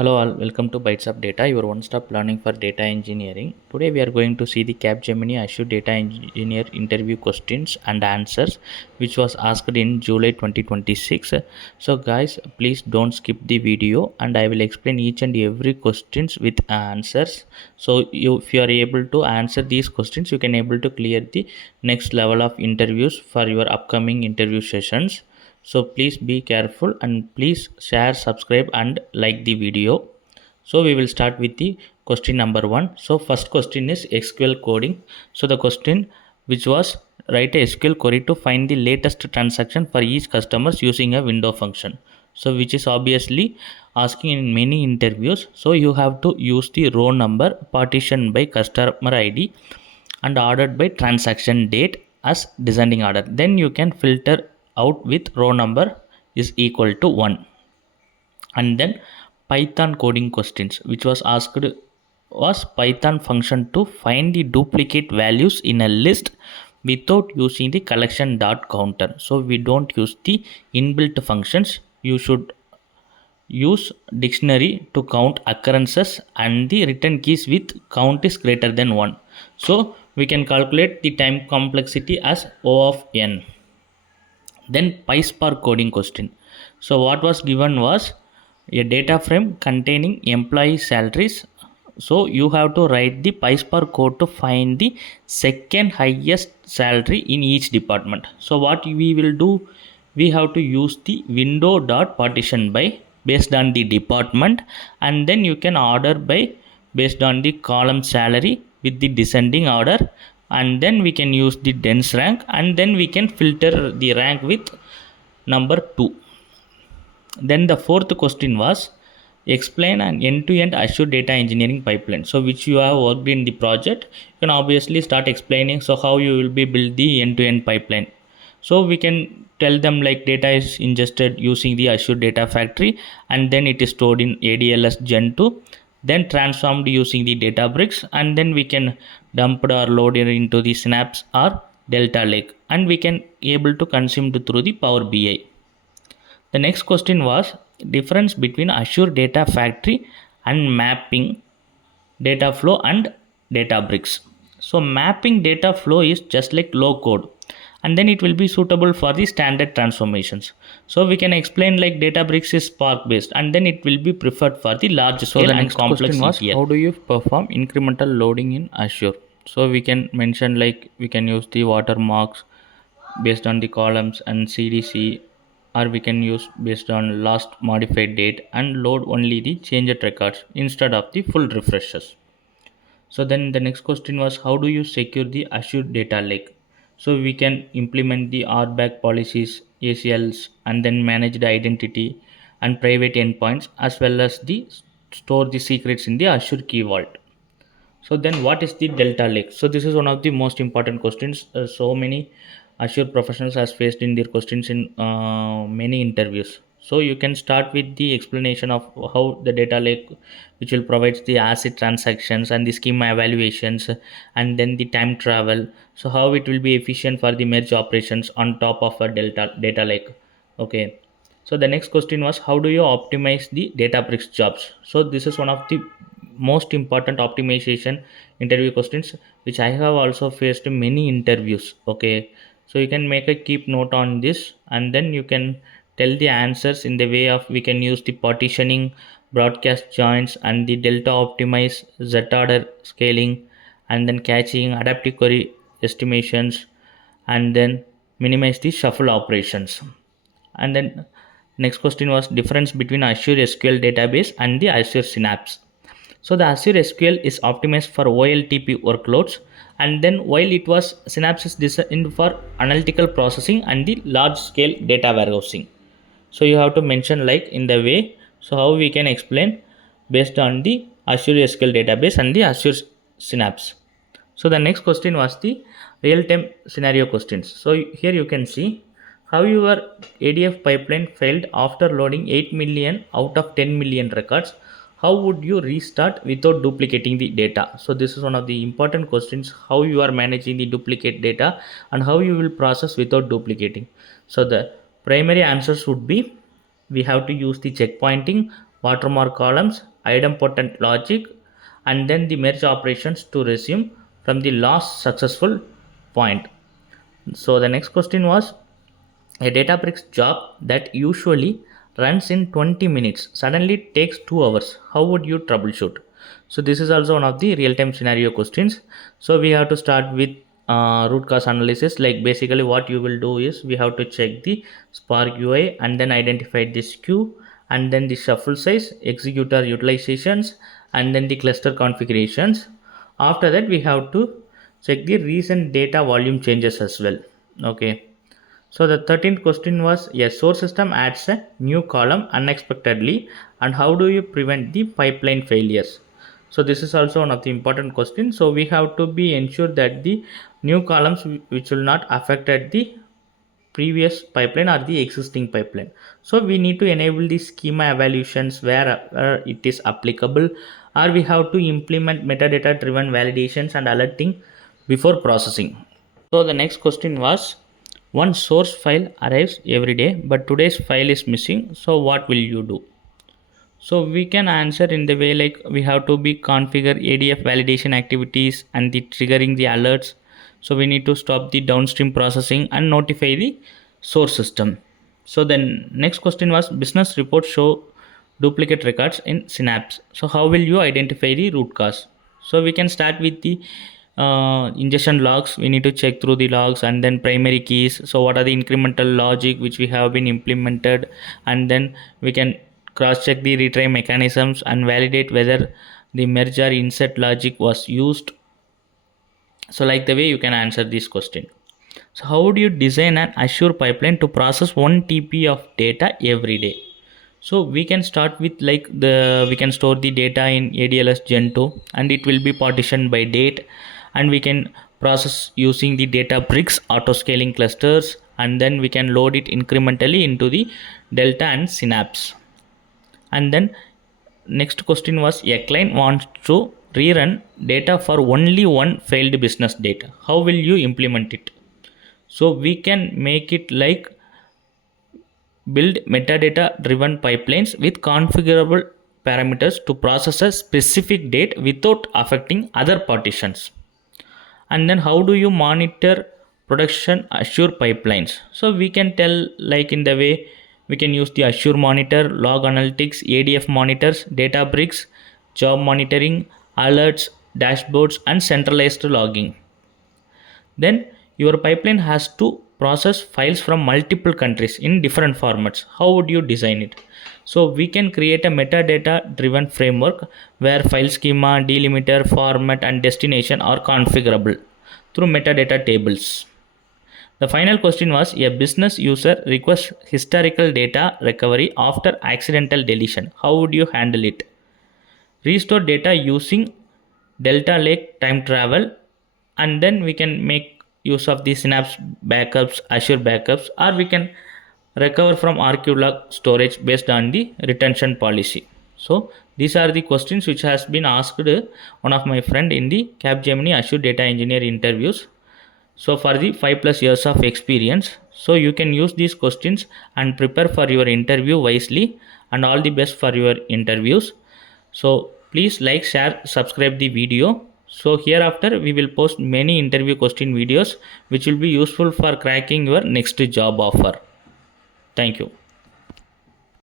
Hello all, welcome to Bytes of Data, your one-stop learning for data engineering. Today we are going to see the Capgemini Azure Data Engineer interview questions and answers which was asked in July 2026. So guys, please don't skip the video and I will explain each and every questions with answers. So if you are able to answer these questions, you can able to clear the next level of interviews for your upcoming interview sessions. So please be careful and please share, subscribe and like the video. So we will start with the question number 1. So first question is SQL coding. So the question which was write a SQL query to find the latest transaction for each customers using a window function. So which is obviously asking in many interviews. So you have to use the row number partitioned by customer ID and ordered by transaction date as descending order. Then you can filter out with row number is equal to 1. And then Python coding questions which was asked was Python function to find the duplicate values in a list without using the collection dot counter. So we don't use the inbuilt functions. You should use dictionary to count occurrences and the return keys with count is greater than 1. So we can calculate the time complexity as O of n. Then PySpark coding question. So what was given was a data frame containing employee salaries. So you have to write the PySpark code to find the second highest salary in each department. So what we will do, we have to use the window dot partition by based on the department, and then you can order by based on the column salary with the descending order, and then we can use the dense rank, and then we can filter the rank with number 2. Then the fourth question was explain an end-to-end Azure data engineering pipeline. So which you have worked in the project, you can obviously start explaining so how you will be build the end-to-end pipeline. So we can tell them like data is ingested using the Azure Data Factory, and then it is stored in ADLS Gen 2, then transformed using the Databricks, and then we can dump it or load it into the Synapse or Delta Lake, and we can able to consume it through the Power BI. The next question was difference between Azure Data Factory and mapping data flow and Databricks. So mapping data flow is just like low code, and then it will be suitable for the standard transformations. So we can explain like Databricks is Spark based, and then it will be preferred for the large scale. So the next question was how do you perform incremental loading in Azure? So we can mention like we can use the watermarks based on the columns and CDC, or we can use based on last modified date and load only the changed records instead of the full refreshes. So then the next question was how do you secure the Azure data lake? So we can implement the RBAC policies, ACLs, and then manage the identity and private endpoints as well as the store the secrets in the Azure Key Vault. So then what is the Delta Lake? So this is one of the most important questions. So many Azure professionals has faced in their questions in many interviews. So you can start with the explanation of how the data lake, which will provide the asset transactions and the schema evaluations, and then the time travel. So how it will be efficient for the merge operations on top of a data lake. Okay. So the next question was how do you optimize the Databricks jobs? So this is one of the most important optimization interview questions which I have also faced in many interviews. Okay, so you can make a keep note on this, and then you can tell the answers in the way of we can use the partitioning, broadcast joins, and the delta optimize, z order scaling, and then catching adaptive query estimations, and then minimize the shuffle operations. And then next question was difference between Azure SQL database and the Azure Synapse. So the Azure SQL is optimized for OLTP workloads, and then while it was Synapse is designed for analytical processing and the large scale data warehousing. So you have to mention like in the way, so how we can explain based on the Azure SQL database and the Azure Synapse. So the next question was the real time scenario questions. So here you can see how your ADF pipeline failed after loading 8 million out of 10 million records. How would you restart without duplicating the data? So this is one of the important questions, how you are managing the duplicate data and how you will process without duplicating. So the primary answers would be we have to use the checkpointing, watermark columns, idempotent logic, and then the merge operations to resume from the last successful point. So the next question was, a Databricks job that usually runs in 20 minutes suddenly takes 2 hours. How would you troubleshoot? So this is also one of the real-time scenario questions. So we have to start with root cause analysis. Like basically what you will do is we have to check the Spark UI and then identify this queue and then the shuffle size, executor utilizations, and then the cluster configurations. After that we have to check the recent data volume changes as well. Okay. So the 13th question was, a source system adds a new column unexpectedly, and how do you prevent the pipeline failures? So this is also one of the important questions. So we have to be ensured that the new columns which will not affect at the previous pipeline or the existing pipeline. So we need to enable the schema evaluations where it is applicable, or we have to implement metadata driven validations and alerting before processing. So the next question was, one source file arrives every day, but today's file is missing. So what will you do? So we can answer in the way like we have to be configure ADF validation activities and the triggering the alerts. So we need to stop the downstream processing and notify the source system. So then next question was, business reports show duplicate records in Synapse. So how will you identify the root cause? So we can start with the ingestion logs. We need to check through the logs and then primary keys. So what are the incremental logic which we have been implemented, and then we can cross check the retry mechanisms and validate whether the merge or insert logic was used. So like the way you can answer this question. So how would you design an Azure pipeline to process 1 TB of data every day? So we can start with like we can store the data in ADLS Gen 2 and it will be partitioned by date, and we can process using the Databricks auto scaling clusters, and then we can load it incrementally into the Delta and Synapse. And then next question was, a client wants to rerun data for only one failed business data. How will you implement it? So we can make it like build metadata driven pipelines with configurable parameters to process a specific date without affecting other partitions. And then how do you monitor production Azure pipelines? So we can tell like in the way we can use the Azure monitor, log analytics, ADF monitors, Databricks, job monitoring, alerts, dashboards, and centralized logging. Then your pipeline has to process files from multiple countries in different formats. How would you design it? So we can create a metadata driven framework where file schema, delimiter, format, and destination are configurable through metadata tables. The final question was, a business user requests historical data recovery after accidental deletion. How would you handle it? Restore data using Delta Lake time travel, and then we can make use of the Synapse backups, Azure backups, or we can recover from archive storage based on the retention policy. So these are the questions which has been asked one of my friend in the Capgemini Azure data engineer interviews. So for the 5+ years of experience, so you can use these questions and prepare for your interview wisely, and all the best for your interviews. So please like, share, subscribe the video. So hereafter we will post many interview question videos which will be useful for cracking your next job offer. Thank you.